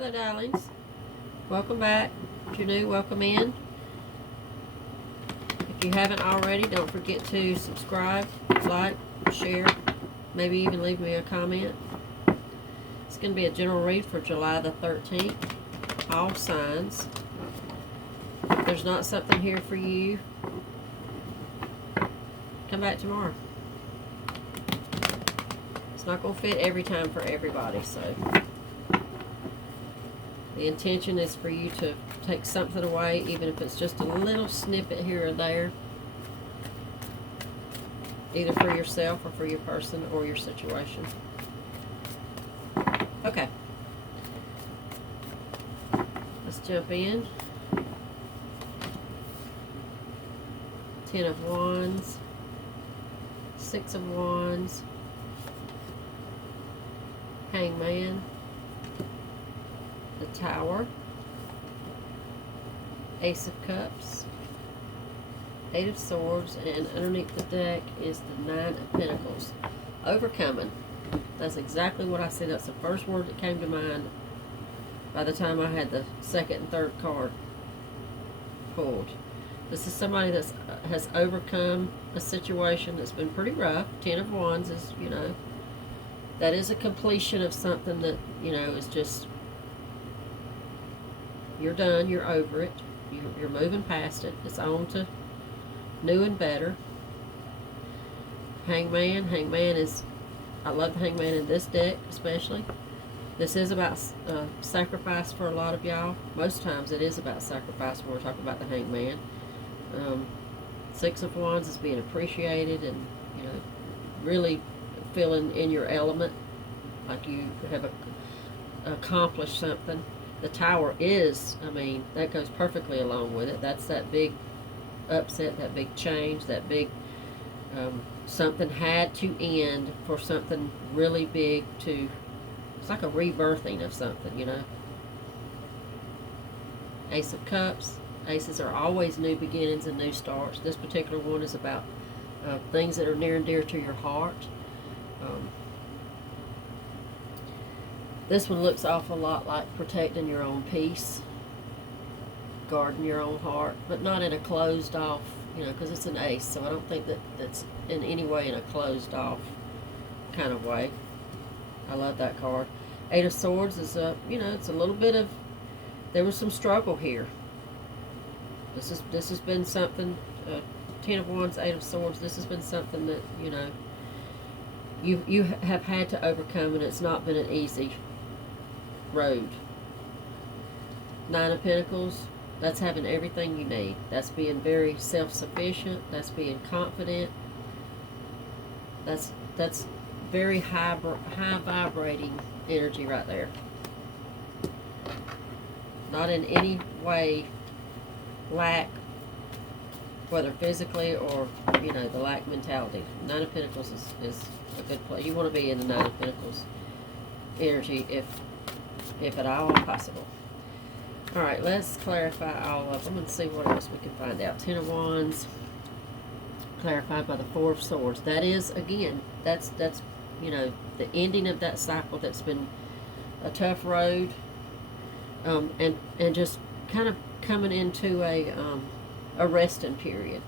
Hello, darlings. Welcome back. If you're new, welcome in. If you haven't already, don't forget to subscribe, like, share, maybe even leave me a comment. It's going to be a general read for July the 13th. All signs. If there's not something here for you, come back tomorrow. It's not going to fit every time for everybody, so the intention is for you to take something away, even if it's just a little snippet here or there, either for yourself or for your person or your situation. Okay. Let's jump in. 10 of Wands, 6 of Wands, Hangman, the Tower, Ace of Cups, 8 of Swords, and underneath the deck is the 9 of Pentacles. Overcoming. That's exactly what I said. That's the first word that came to mind by the time I had the second and third card pulled. This is somebody that has overcome a situation that's been pretty rough. 10 of Wands is, that is a completion of something that, is just, you're done, you're over it, you're moving past it. It's on to new and better. Hangman is, I love the Hangman in this deck especially. This is about sacrifice for a lot of y'all. Most times it is about sacrifice when we're talking about the Hangman. 6 of Wands is being appreciated and, really feeling in your element, like you have accomplished something. The Tower is, that goes perfectly along with it. That's that big upset, that big change, that big something had to end for something really big to, it's like a rebirthing of something, Ace of Cups. Aces are always new beginnings and new starts. This particular one is about things that are near and dear to your heart. This one looks awful lot like protecting your own peace, guarding your own heart, but not in a closed off, because it's an ace, so I don't think that's in any way in a closed off kind of way. I love that card. 8 of Swords is it's a little bit of, there was some struggle here. This has been something, 10 of Wands, 8 of Swords, this has been something that, you have had to overcome, and it's not been an easy road. 9 of Pentacles, that's having everything you need. That's being very self-sufficient. That's being confident. That's very high vibrating energy right there. Not in any way lack, whether physically or, the lack mentality. 9 of Pentacles is a good place. You want to be in the 9 of Pentacles energy if at all possible. Alright, let's clarify all of them and see what else we can find out. 10 of Wands, clarified by the 4 of Swords. That is, again, that's the ending of that cycle that's been a tough road, and just kind of coming into a resting period.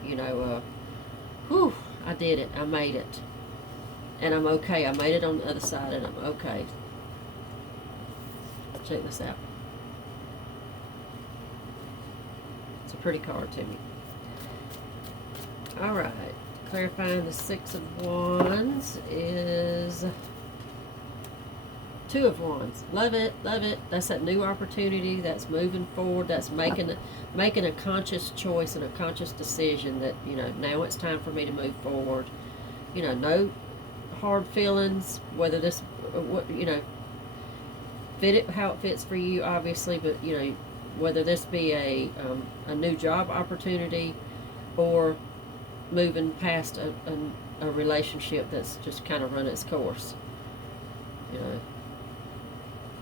Whew, I did it, I made it, and I'm okay. I made it on the other side, and I'm okay. Check this out. It's a pretty card to me. Alright, clarifying the 6 of Wands is 2 of Wands. Love it, love it. That's that new opportunity. That's moving forward. That's making a conscious choice and a conscious decision that, now it's time for me to move forward. No hard feelings, whether this, fit it how it fits for you, obviously, but, whether this be a new job opportunity or moving past a relationship that's just kind of run its course,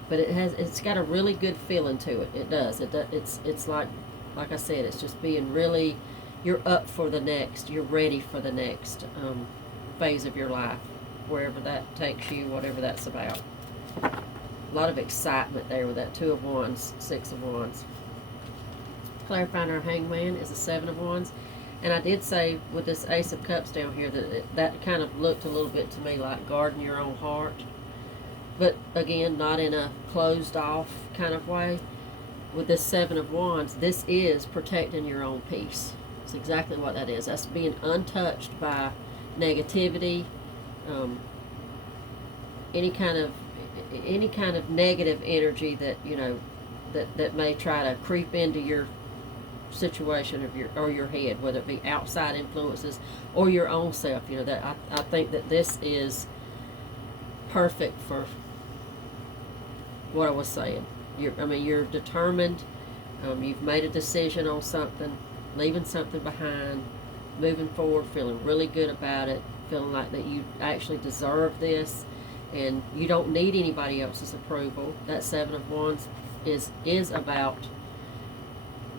But it's got a really good feeling to it. It does. It's like I said, it's just being really, you're up for the next. You're ready for the next phase of your life, wherever that takes you, whatever that's about. A lot of excitement there with that Two of Wands, Six of Wands. Clarifying our Hangman is a Seven of Wands. And I did say with this Ace of Cups down here that kind of looked a little bit to me like guarding your own heart. But again, not in a closed off kind of way. With this Seven of Wands, this is protecting your own peace. It's exactly what that is. That's being untouched by negativity, any kind of negative energy that that may try to creep into your situation or your head, whether it be outside influences or your own self. That I think that this is perfect for what I was saying. You're determined. You've made a decision on something, leaving something behind, moving forward, feeling really good about it, feeling like that you actually deserve this, and you don't need anybody else's approval. That Seven of Wands is about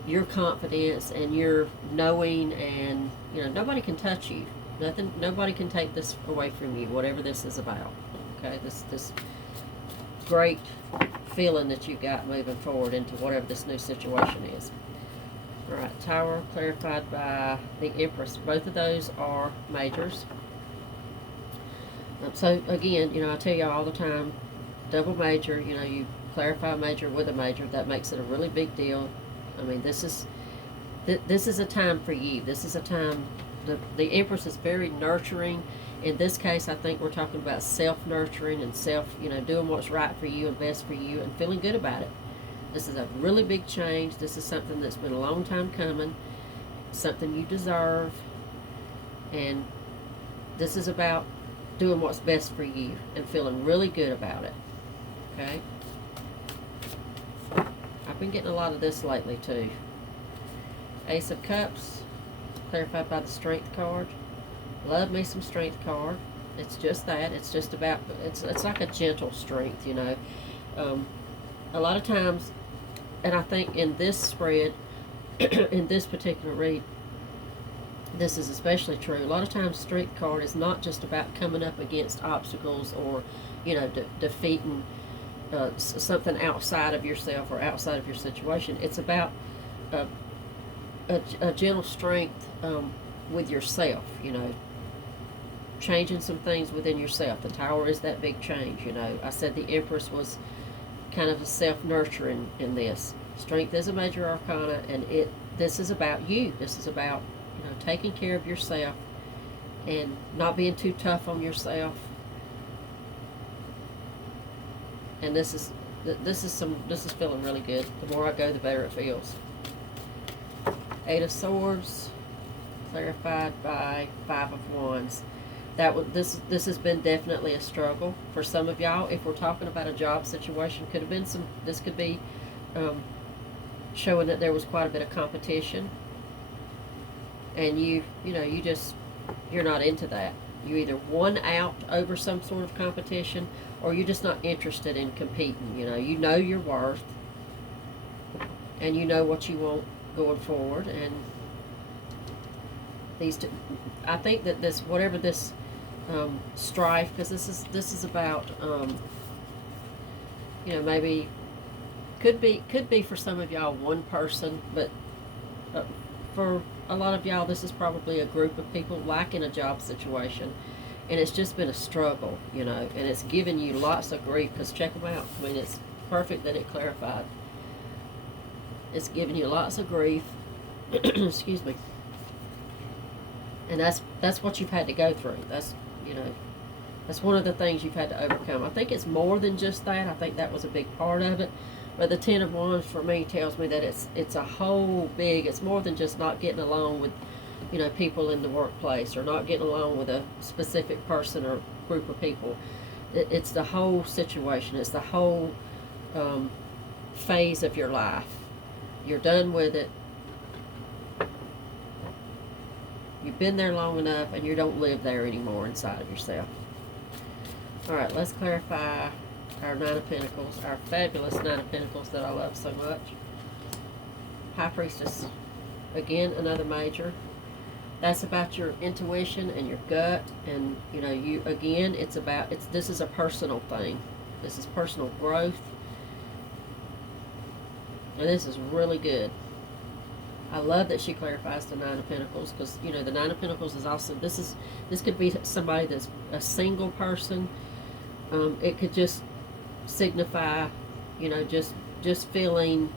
your confidence and your knowing, and nobody can touch you. Nobody can take this away from you. Whatever this is about. Okay, this great feeling that you got moving forward into whatever this new situation is. All right, Tower clarified by the Empress. Both of those are majors. So again, I tell you all the time, double major. You clarify a major with a major. That makes it a really big deal. This is a time for you. This is a time. The Empress is very nurturing. In this case, I think we're talking about self-nurturing and doing what's right for you and best for you and feeling good about it. This is a really big change. This is something that's been a long time coming, something you deserve, and this is about doing what's best for you and feeling really good about it. Okay? I've been getting a lot of this lately, too. Ace of Cups, clarified by the Strength card. Love me some Strength card. It's just that. It's just about, it's like a gentle strength, A lot of times, and I think in this spread, in this particular read, this is especially true. A lot of times Strength card is not just about coming up against obstacles or, defeating something outside of yourself or outside of your situation. It's about a gentle strength with yourself, changing some things within yourself. The Tower is that big change, I said the Empress was kind of a self-nurturing in this. Strength is a major arcana, and this is about you. This is about, taking care of yourself and not being too tough on yourself. And this is feeling really good. The more I go, the better it feels. Eight of Swords, clarified by Five of Wands. This has been definitely a struggle for some of y'all. If we're talking about a job situation, this could be showing that there was quite a bit of competition, and you're not into that. You either won out over some sort of competition, or you're just not interested in competing. You know your worth, and you know what you want going forward. And I think that whatever this strife, because this is about maybe could be for some of y'all one person, but for a lot of y'all this is probably a group of people like in a job situation, and it's just been a struggle, and it's given you lots of grief. Because check them out. It's perfect that it clarified. It's giving you lots of grief. Excuse me. And that's what you've had to go through. That's one of the things you've had to overcome. I think it's more than just that. I think that was a big part of it. But the Ten of Wands for me tells me that it's a whole big. It's more than just not getting along with, people in the workplace, or not getting along with a specific person or group of people. It's the whole situation. It's the whole phase of your life. You're done with it. You've been there long enough, and you don't live there anymore inside of yourself. All right, let's clarify our Nine of Pentacles, our fabulous Nine of Pentacles that I love so much. High Priestess, again, another major. That's about your intuition and your gut, and this is a personal thing. This is personal growth. And this is really good. I love that she clarifies the Nine of Pentacles, because you know the Nine of Pentacles is also, this could be somebody that's a single person. It could just signify, you know, just feeling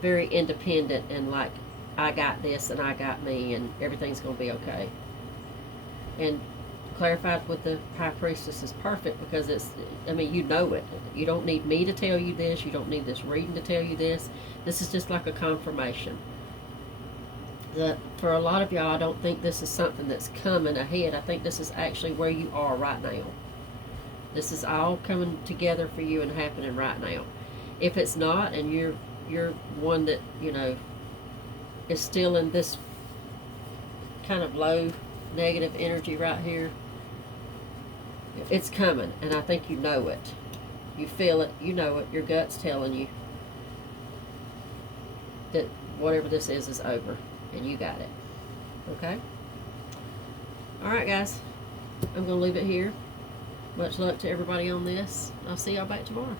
very independent and like, I got this and I got me and everything's going to be okay. And clarified with the High Priestess is perfect, because it's, I mean, you know it. You don't need me to tell you this. You don't need this reading to tell you this. This is just like a confirmation. That for a lot of y'all, I don't think this is something that's coming ahead. I think this is actually where you are right now. This is all coming together for you and happening right now. If it's not, and you're one that, you know, is still in this kind of low negative energy right here, it's coming, and I think you know it. You feel it, you know it, your gut's telling you that whatever this is over, and you got it. Okay? Alright, guys. I'm going to leave it here. Much luck to everybody on this. I'll see y'all back tomorrow.